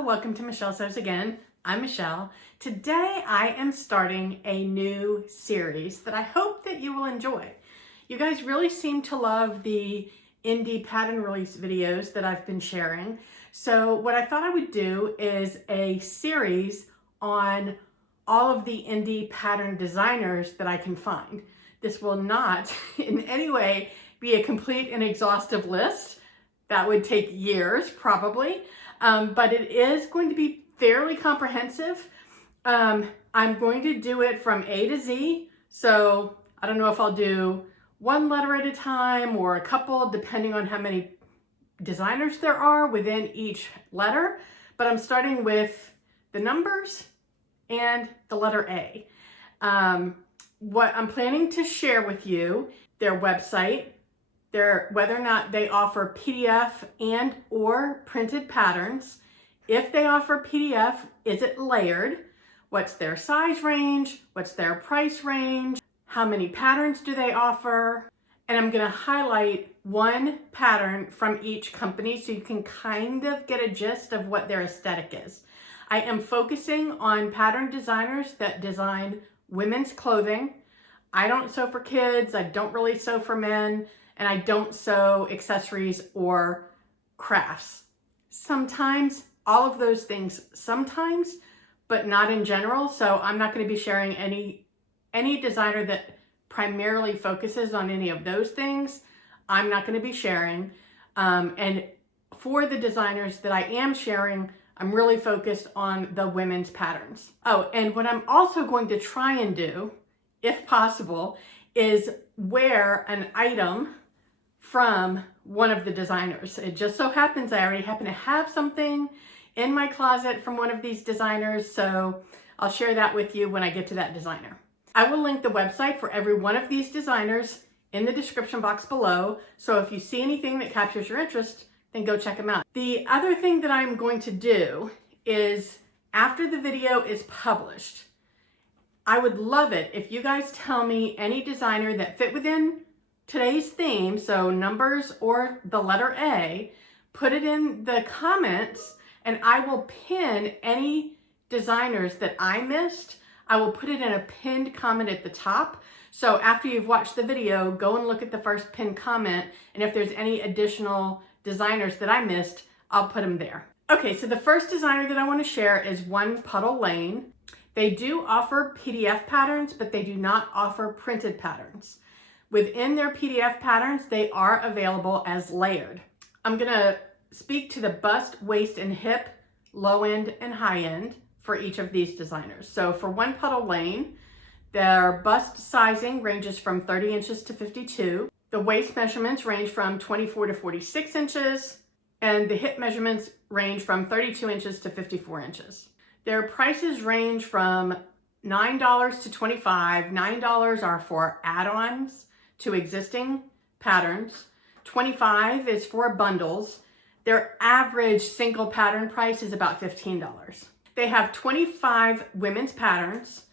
Hello, welcome to Michelle Sews Again. I'm Michelle. Today I am starting a new series that I hope that you will enjoy. You guys really seem to love the indie pattern release videos that I've been sharing. So what I thought I would do is a series on all of the indie pattern designers that I can find. This will not in any way be a complete and exhaustive list. That would take years probably. But it is going to be fairly comprehensive. I'm going to do it from A to Z. So I don't know if I'll do one letter at a time or a couple, depending on how many designers there are within each letter. But I'm starting with the numbers and the letter A. What I'm planning to share with you, their website, whether or not they offer PDF and or printed patterns. If they offer PDF, is it layered? What's their size range? What's their price range? How many patterns do they offer? And I'm gonna highlight one pattern from each company so you can kind of get a gist of what their aesthetic is. I am focusing on pattern designers that design women's clothing. I don't sew for kids, I don't really sew for men, and I don't sew accessories or crafts. Sometimes, all of those things sometimes, but not in general. So I'm not going to be sharing any designer that primarily focuses on any of those things. I'm not going to be sharing. And for the designers that I am sharing, I'm really focused on the women's patterns. Oh, and what I'm also going to try and do, if possible, is wear an item from one of the designers. It just so happens I already happen to have something in my closet from one of these designers, so I'll share that with you when I get to that designer. I will link the website for every one of these designers in the description box below, so if you see anything that captures your interest, then go check them out. The other thing that I'm going to do is, after the video is published, I would love it if you guys tell me any designer that fit within today's theme, so numbers or the letter A, put it in the comments and I will pin any designers that I missed. I will put it in a pinned comment at the top. So after you've watched the video, go and look at the first pinned comment, and if there's any additional designers that I missed, I'll put them there. Okay, so the first designer that I want to share is Puddle Lane. They do offer PDF patterns, but they do not offer printed patterns. Within their PDF patterns, they are available as layered. I'm gonna speak to the bust, waist, and hip, low end and high end for each of these designers. So for Puddle Lane, their bust sizing ranges from 30 inches to 52. The waist measurements range from 24 to 46 inches, and the hip measurements range from 32 inches to 54 inches. Their prices range from $9 to $25. $9 are for add-ons to existing patterns. $25 is for bundles. Their average single pattern price is about $15. They have 25 women's patterns,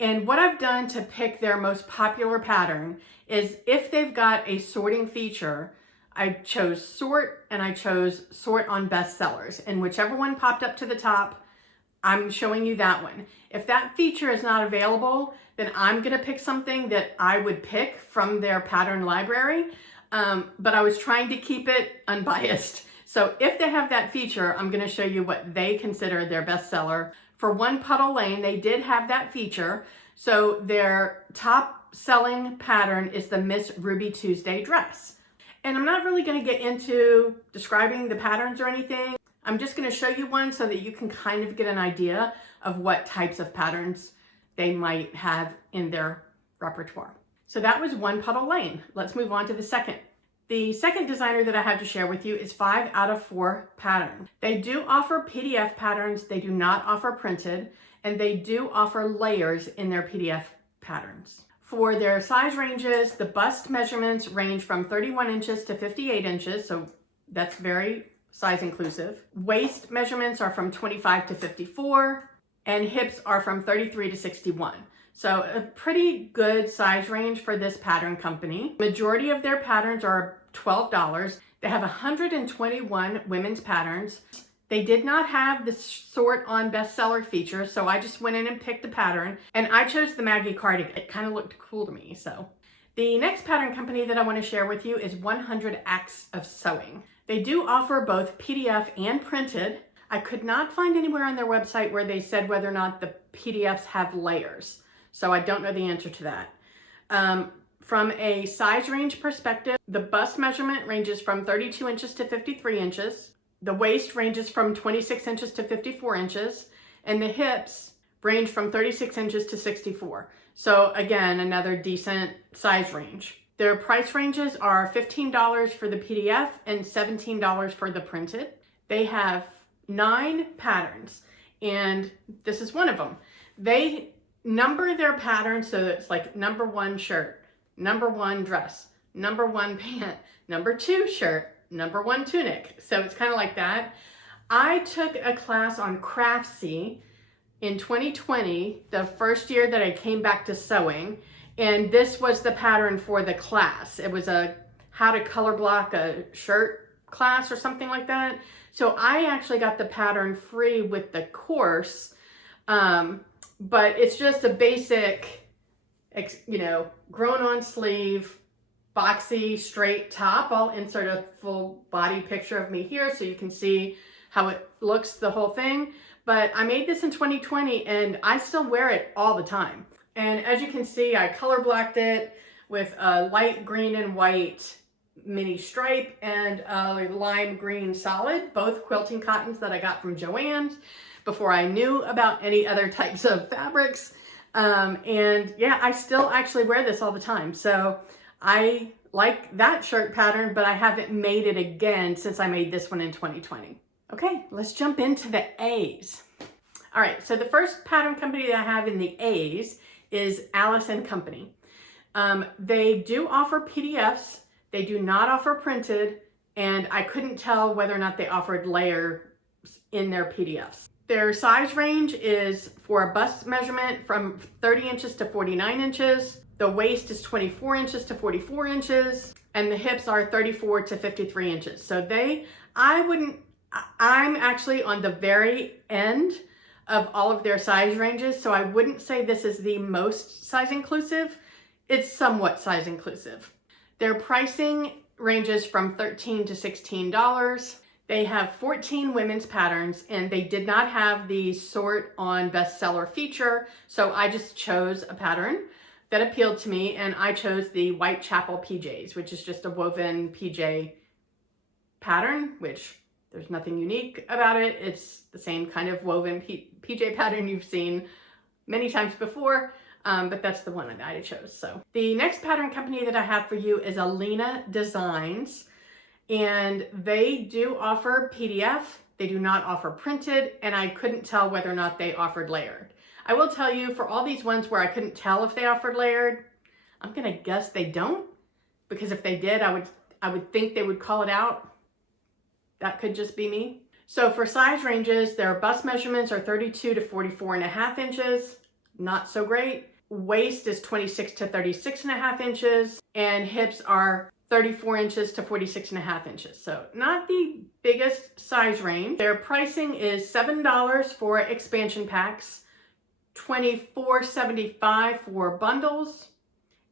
and what I've done to pick their most popular pattern is, if they've got a sorting feature, I chose sort and I chose sort on bestsellers, and whichever one popped up to the top, I'm showing you that one. If that feature is not available, then I'm gonna pick something that I would pick from their pattern library, but I was trying to keep it unbiased. So if they have that feature, I'm gonna show you what they consider their bestseller. For Puddle Lane, they did have that feature. So their top selling pattern is the Miss Ruby Tuesday dress. And I'm not really gonna get into describing the patterns or anything. I'm just going to show you one so that you can kind of get an idea of what types of patterns they might have in their repertoire. So that was Puddle Lane. Let's move on to the second. The second designer that I have to share with you is 5 out of 4 Pattern. They do offer PDF patterns, they do not offer printed, and they do offer layers in their PDF patterns. For their size ranges, the bust measurements range from 31 inches to 58 inches, so that's very size inclusive. Waist measurements are from 25 to 54, and hips are from 33 to 61. So a pretty good size range for this pattern company. Majority of their patterns are $12. They have 121 women's patterns. They did not have the sort on bestseller feature, so I just went in and picked a pattern, and I chose the Maggie cardigan. It kind of looked cool to me, so. The next pattern company that I want to share with you is 100 Acts of Sewing. They do offer both PDF and printed. I could not find anywhere on their website where they said whether or not the PDFs have layers, so I don't know the answer to that. From a size range perspective, the bust measurement ranges from 32 inches to 53 inches. The waist ranges from 26 inches to 54 inches, and the hips range from 36 inches to 64. So again, another decent size range. Their price ranges are $15 for the PDF and $17 for the printed. They have 9 patterns, and this is one of them. They number their patterns so that it's like number 1 shirt, number 1 dress, number 1 pant, number 2 shirt, number 1 tunic. So it's kind of like that. I took a class on Craftsy in 2020, the first year that I came back to sewing, and this was the pattern for the class. It was a how to color block a shirt class or something like that. So I actually got the pattern free with the course, but it's just a basic, you know, grown on sleeve, boxy, straight top. I'll insert a full body picture of me here so you can see how it looks, the whole thing. But I made this in 2020 and I still wear it all the time. And as you can see, I color blocked it with a light green and white mini stripe and a lime green solid, both quilting cottons that I got from Joann's before I knew about any other types of fabrics. And yeah, I still actually wear this all the time. So I like that shirt pattern, but I haven't made it again since I made this one in 2020. Okay, let's jump into the A's. All right, so the first pattern company that I have in the A's is Allison Company. They do offer PDFs. They do not offer printed, and I couldn't tell whether or not they offered layers in their PDFs. Their size range is for a bust measurement from 30 inches to 49 inches. The waist is 24 inches to 44 inches, and the hips are 34 to 53 inches. So I'm actually on the very end of all of their size ranges, so I wouldn't say this is the most size inclusive. It's somewhat size inclusive. Their pricing ranges from $13 to $16. They have 14 women's patterns, and they did not have the sort on bestseller feature, so I just chose a pattern that appealed to me, and I chose the Whitechapel PJs, which is just a woven PJ pattern, which there's nothing unique about it. It's the same kind of woven PJ pattern you've seen many times before, but that's the one that I chose. So the next pattern company that I have for you is Alina Designs, and they do offer PDF. They do not offer printed, and I couldn't tell whether or not they offered layered. I will tell you, for all these ones where I couldn't tell if they offered layered, I'm gonna guess they don't, because if they did, I would think they would call it out. That could just be me. So for size ranges, their bust measurements are 32 to 44.5 inches. Not so great. Waist is 26 to 36.5 inches, and hips are 34 inches to 46.5 inches. So not the biggest size range. Their pricing is $7 for expansion packs, $24.75 for bundles,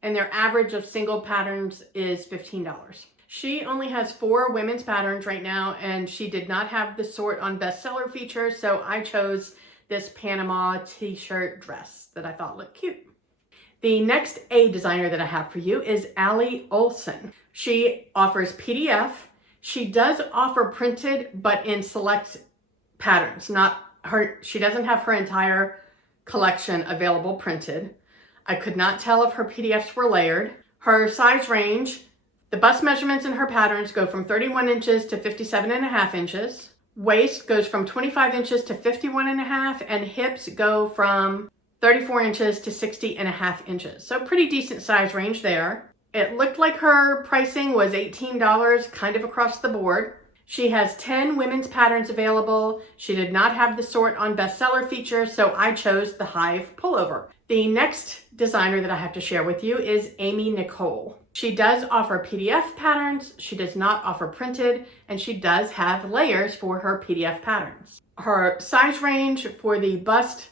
and their average of single patterns is $15. She only has 4 women's patterns right now, and she did not have the sort on bestseller feature, so I chose this Panama t-shirt dress that I thought looked cute. The next A designer that I have for you is Olsen. She offers PDF. She does offer printed, but in select patterns. She doesn't have her entire collection available printed. I could not tell if her PDFs were layered. Her size range, the bust measurements in her patterns go from 31 inches to 57.5 inches. Waist goes from 25 inches to 51.5, and hips go from 34 inches to 60.5 inches. So pretty decent size range there. It looked like her pricing was $18 kind of across the board. She has 10 women's patterns available. She did not have the sort on bestseller feature, so I chose the Hive pullover. The next designer that I have to share with you is Nicole. She does offer PDF patterns, she does not offer printed, and she does have layers for her PDF patterns. Her size range for the bust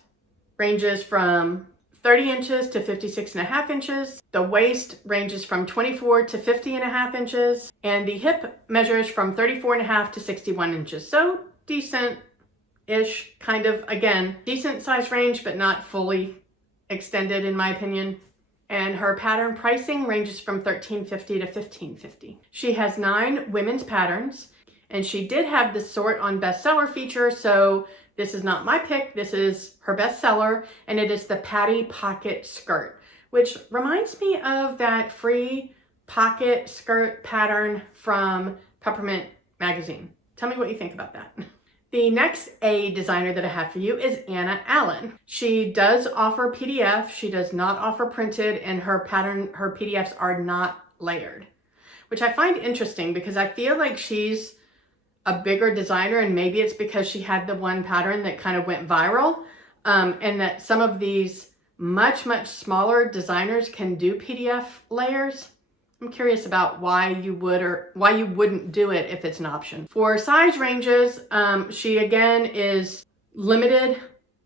ranges from 30 inches to 56.5 inches. The waist ranges from 24 to 50.5 inches. And the hip measures from 34.5 to 61 inches. So decent-ish, kind of, again, decent size range, but not fully extended in my opinion. And her pattern pricing ranges from $13.50 to $15.50. She has 9 women's patterns, and she did have the sort on bestseller feature, so this is not my pick, this is her bestseller, and it is the Patty Pocket Skirt, which reminds me of that free pocket skirt pattern from Peppermint magazine. Tell me what you think about that. The next A designer that I have for you is Anna Allen. She does offer PDF, she does not offer printed, and her PDFs are not layered, which I find interesting because I feel like she's a bigger designer, and maybe it's because she had the one pattern that kind of went viral, and that some of these much smaller designers can do PDF layers. I'm curious about why you would or why you wouldn't do it if it's an option. For size ranges, she again is limited.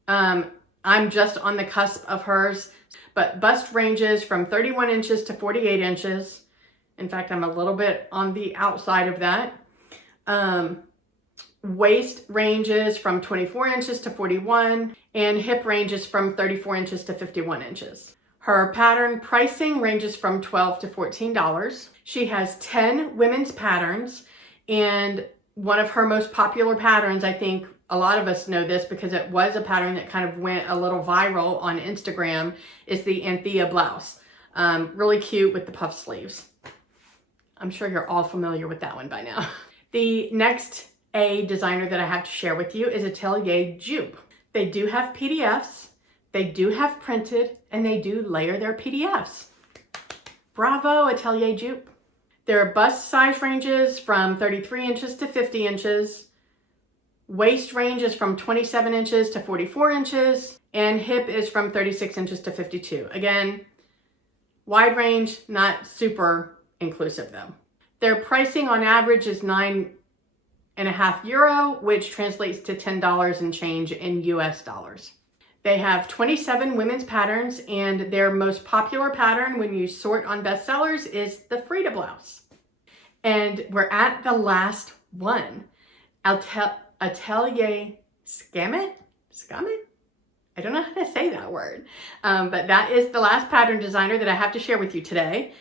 I'm just on the cusp of hers, but bust ranges from 31 inches to 48 inches. In fact, I'm a little bit on the outside of that. Waist ranges from 24 inches to 41, and hip ranges from 34 inches to 51 inches. Her pattern pricing ranges from $12 to $14. She has 10 women's patterns, and one of her most popular patterns, I think a lot of us know this because it was a pattern that kind of went a little viral on Instagram, is the Anthea blouse. Really cute with the puff sleeves. I'm sure you're all familiar with that one by now. The next A designer that I have to share with you is Atellier Jupe. They do have PDFs, they do have printed, and they do layer their PDFs. Bravo, Atellier Jupe. Their bust size ranges from 33 inches to 50 inches. Waist range is from 27 inches to 44 inches, and hip is from 36 inches to 52. Again, wide range, not super inclusive though. Their pricing on average is €9.50, which translates to $10 and change in US dollars. They have 27 women's patterns, and their most popular pattern when you sort on bestsellers is the Frida blouse. And we're at the last one, Atellier Scamet? I don't know how to say that word, but that is the last pattern designer that I have to share with you today.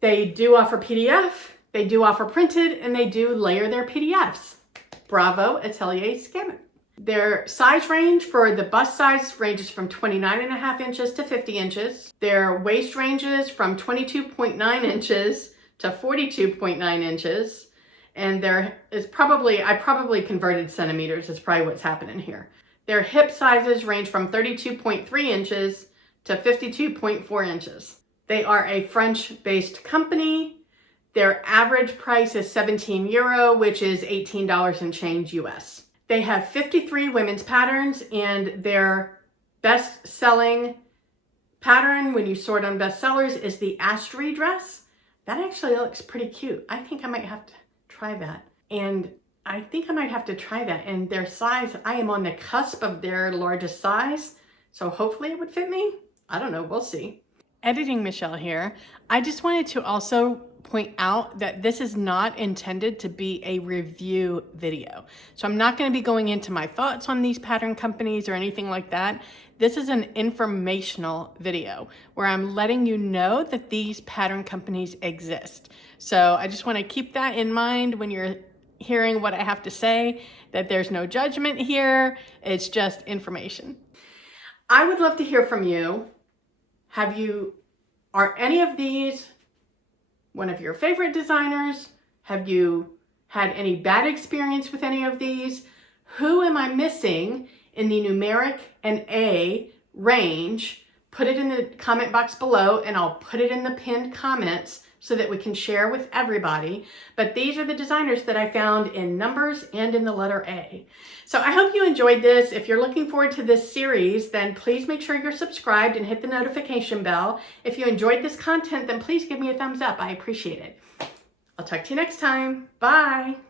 They do offer PDF, they do offer printed, and they do layer their PDFs. Bravo, Atellier Scamet. Their size range for the bust size ranges from 29.5 inches to 50 inches. Their waist ranges from 22.9 inches to 42.9 inches. And there is I probably converted centimeters, is probably what's happening here. Their hip sizes range from 32.3 inches to 52.4 inches. They are a French-based company. Their average price is €17, which is $18 and change US. They have 53 women's patterns, and their best-selling pattern when you sort on bestsellers is the Astery dress. That actually looks pretty cute. I think I might have to try that. And their size, I am on the cusp of their largest size, so hopefully it would fit me. I don't know, we'll see. Editing Michelle here. I just wanted to also point out that this is not intended to be a review video. So I'm not going to be going into my thoughts on these pattern companies or anything like that. This is an informational video where I'm letting you know that these pattern companies exist. So I just want to keep that in mind when you're hearing what I have to say, that there's no judgment here. It's just information. I would love to hear from you. Are any of these one of your favorite designers? Have you had any bad experience with any of these? Who am I missing in the numeric and A range? Put it in the comment box below, and I'll put it in the pinned comments so that we can share with everybody. But these are the designers that I found in numbers and in the letter A. So I hope you enjoyed this. If you're looking forward to this series, then please make sure you're subscribed and hit the notification bell. If you enjoyed this content, then please give me a thumbs up. I appreciate it. I'll talk to you next time. Bye.